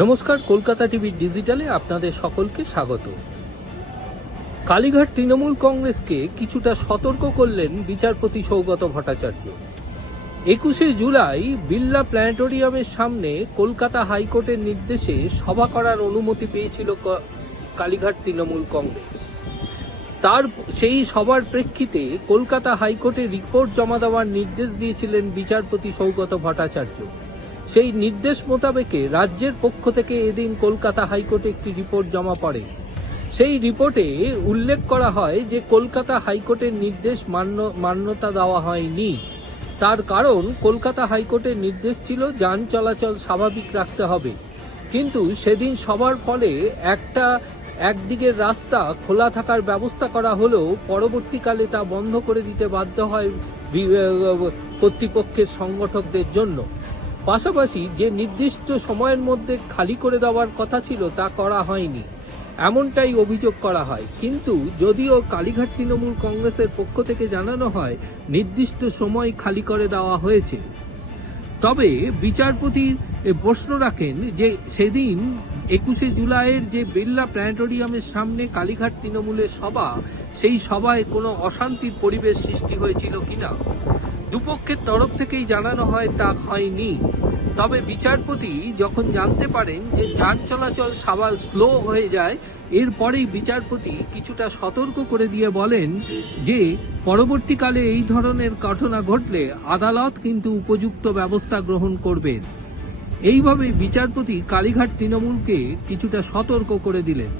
নমস্কার, কলকাতা টিভি ডিজিটালে আপনাদের সকলকে স্বাগত। কালীঘাট তৃণমূল কংগ্রেসকে কিছুটা সতর্ক করলেন বিচারপতি সৌগত ভট্টাচার্য। 21শে জুলাই বিড়লা প্ল্যানেটোরিয়ামের সামনে কলকাতা হাইকোর্টের নির্দেশে সভা করার অনুমতি পেয়েছিল কালীঘাট তৃণমূল কংগ্রেস। তার সেই সভার প্রেক্ষিতে কলকাতা হাইকোর্টে রিপোর্ট জমা দেওয়ার নির্দেশ দিয়েছিলেন বিচারপতি সৌগত ভট্টাচার্য। সেই নির্দেশ মোতাবেকে রাজ্যের পক্ষ থেকে এদিন কলকাতা হাইকোর্টে একটি রিপোর্ট জমা পড়ে। সেই রিপোর্টে উল্লেখ করা হয় যে কলকাতা হাইকোর্টের নির্দেশ মান্যতা দেওয়া হয়নি। তার কারণ কলকাতা হাইকোর্টের নির্দেশ ছিল যান চলাচল স্বাভাবিক রাখতে হবে, কিন্তু সেদিন সবার ফলে একদিকের রাস্তা খোলা থাকার ব্যবস্থা করা হলেও পরবর্তীকালে তা বন্ধ করে দিতে বাধ্য হয় কর্তৃপক্ষের সংগঠকদের জন্য। পাশাপাশি যে নির্দিষ্ট সময়ের মধ্যে খালি করে দেওয়ার কথা ছিল তা করা হয়নি, এমনটাই অভিযোগ করা হয়। কিন্তু যদিও কালীঘাট তৃণমূল কংগ্রেসের পক্ষ থেকে জানানো হয় নির্দিষ্ট সময় খালি করে দেওয়া হয়েছে, তবে বিচারপতি প্রশ্ন রাখেন যে সেদিন 21শে জুলাইয়ের যে বিড়লা প্ল্যানেটোরিয়ামের সামনে কালীঘাট তৃণমূলের সভা, সেই সভায় কোনো অশান্তির পরিবেশ সৃষ্টি হয়েছিল কিনা। দুপক্ষের তরফ থেকেই জানানো হয় তা হয়নি। তবে বিচারপতি যখন জানতে পারেন যে যান চলাচল স্লো হয়ে যায়, এরপরেই বিচারপতি কিছুটা সতর্ক করে দিয়ে বলেন যে পরবর্তীকালে এই ধরনের ঘটনা ঘটলে আদালত কিন্তু উপযুক্ত ব্যবস্থা গ্রহণ করবেন। এইভাবে বিচারপতি কালীঘাট তৃণমূলকে কিছুটা সতর্ক করে দিলেন।